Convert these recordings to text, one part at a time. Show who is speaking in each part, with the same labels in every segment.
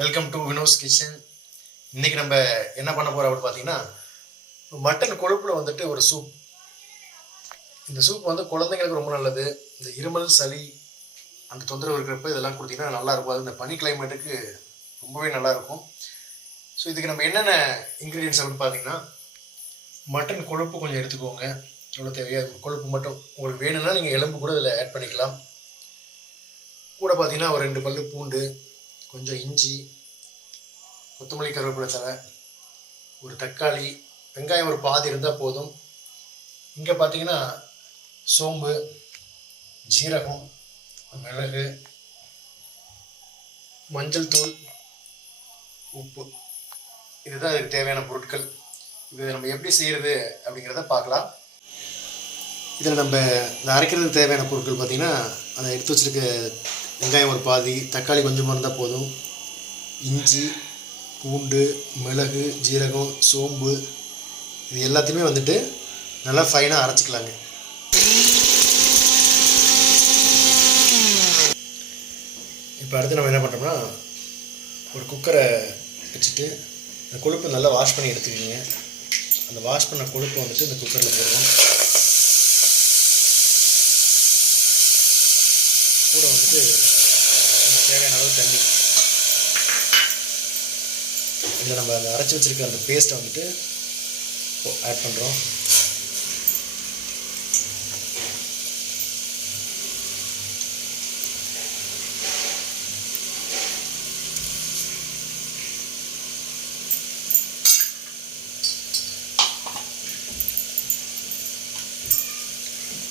Speaker 1: Welcome to Vino's kitchen இன்றைக்கி நம்ம என்ன பண்ண போகிறோம் அப்படின்னு பார்த்தீங்கன்னா மட்டன் கொழுப்பில் வந்துட்டு ஒரு சூப் இந்த சூப் வந்து குழந்தைங்களுக்கு ரொம்ப நல்லது. இந்த இருமல் சளி அந்த தொந்தரவு இருக்கிறப்ப இதெல்லாம் கொடுத்தீங்கன்னா நல்லா இருக்கும். அது இந்த பனி கிளைமேட்டுக்கு ரொம்பவே நல்லா இருக்கும். ஸோ இதுக்கு நம்ம என்னென்ன இன்க்ரீடியன்ஸ் அப்படின்னு பார்த்தீங்கன்னா மட்டன் கொழுப்பு கொஞ்சம் எடுத்துக்கோங்க. எவ்வளோ தேவையா கொழுப்பு மட்டும் உங்களுக்கு வேணும்னா நீங்கள் எலும்பு கூட இதில் ஆட் பண்ணிக்கலாம். கூட பார்த்தீங்கன்னா ஒரு ரெண்டு பல்லு பூண்டு கொஞ்சம் இஞ்சி கொத்தமல்லி கருவேப்பிலை தழை ஒரு தக்காளி வெங்காயம் ஒரு பாதி இருந்தால் போதும். இங்கே பார்த்தீங்கன்னா சோம்பு ஜீரகம் மிளகு மஞ்சள் தூள் உப்பு. இதுதான் இதுக்கு தேவையான பொருட்கள். இது நம்ம எப்படி செய்கிறது அப்படிங்கிறத பார்க்கலாம். இதில் நம்ம இந்த அரைக்கிறதுக்கு தேவையான பொருட்கள் பார்த்திங்கன்னா அந்த எடுத்து வச்சிருக்க வெங்காயம் ஒரு பாதி தக்காளி கொஞ்சமாக இருந்தால் போதும். இஞ்சி பூண்டு மிளகு ஜீரகம் சோம்பு இது எல்லாத்தையுமே வந்துட்டு நல்லா ஃபைனாக அரைச்சிக்கலாங்க. இப்போ அடுத்து நம்ம என்ன பண்ணுறோம்னா ஒரு குக்கரை வச்சுட்டு அந்த கொழுப்பு நல்லா வாஷ் பண்ணி எடுத்துக்கிங்க. அந்த வாஷ் பண்ண கொழுப்பு வந்துட்டு இந்த குக்கரில் போடுவோம் கூட வந்துட்டு தேவையான அளவு தண்ணி. இதில் நம்ம அந்த அரைச்சி வச்சிருக்க அந்த பேஸ்ட்டை வந்துட்டு ஆட் பண்ணுறோம்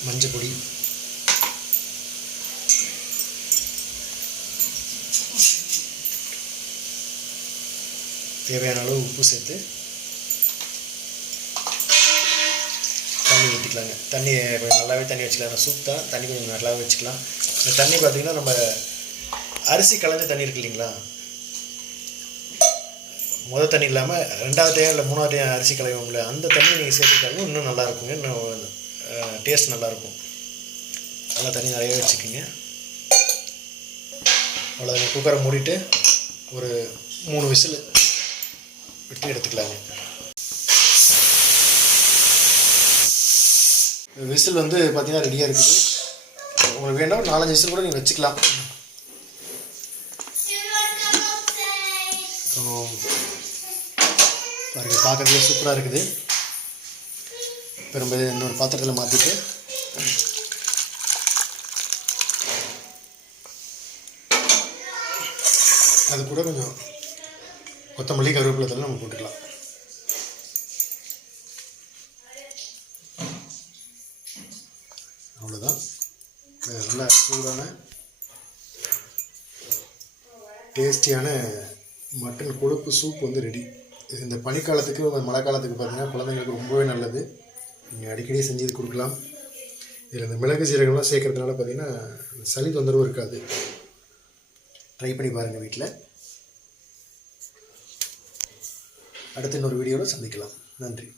Speaker 1: மஞ்சள் பொடி தேவையான அளவு உப்பு சேர்த்து தண்ணி ஊற்றிக்கலாங்க தண்ணி கொஞ்சம் நல்லாவே தண்ணி வச்சுக்கலாம். சூப் தான் தண்ணி கொஞ்சம் நல்லாவே வச்சுக்கலாம். இந்த தண்ணி பார்த்திங்கன்னா நம்ம அரிசி களைஞ்ச தண்ணி இருக்கு இல்லைங்களா? முதல் தண்ணி இல்லாமல் ரெண்டாவது டைம் இல்லை மூணாவது டைம் அரிசி கலைவோம்ல அந்த தண்ணி நீங்கள் சேர்த்துக்கிட்டாலும் இன்னும் நல்லா இருக்குங்க. இன்னும் டேஸ்ட் நல்லாயிருக்கும் நல்லா தண்ணி நிறைய வச்சுக்கோங்க. அவ்வளோ குக்கரை மூடிட்டு ஒரு மூணு விசில். வெட்டி எடுத்துக்கலாங்க. விசில் வந்து பார்த்தீங்கன்னா ரெடியாக இருக்குது. உங்களுக்கு வேண்டாம் நாலஞ்சு விசில் கூட நீங்கள் வச்சுக்கலாம். பாருங்க பார்க்குறதுக்கு சூப்பராக இருக்குது. பெரும்பது இன்னொரு பாத்திரத்தில் மாற்றிட்டு அது கூட கொஞ்சம் கொத்தமல்லி கருவேப்பிலை தலை நம்ம போட்டுக்கலாம். அவ்வளோதான் நல்ல சூடான டேஸ்டியான மட்டன் கொழுப்பு சூப் வந்து ரெடி இந்த பனிக்காலத்துக்கு மழை காலத்துக்கு பார்த்தீங்கன்னா குழந்தைங்களுக்கு ரொம்பவே நல்லது. நீங்கள் அடிக்கடி செஞ்சு இது கொடுக்கலாம். இதில் இந்த மிளகு சீரகம்லாம் சேர்க்கறதுனால பார்த்தீங்கன்னா சளி தொந்தரவும் இருக்காது. ட்ரை பண்ணி பாருங்கள் வீட்டில் அடுத்த இன்னொரு வீடியோவில் சந்திக்கலாம். நன்றி.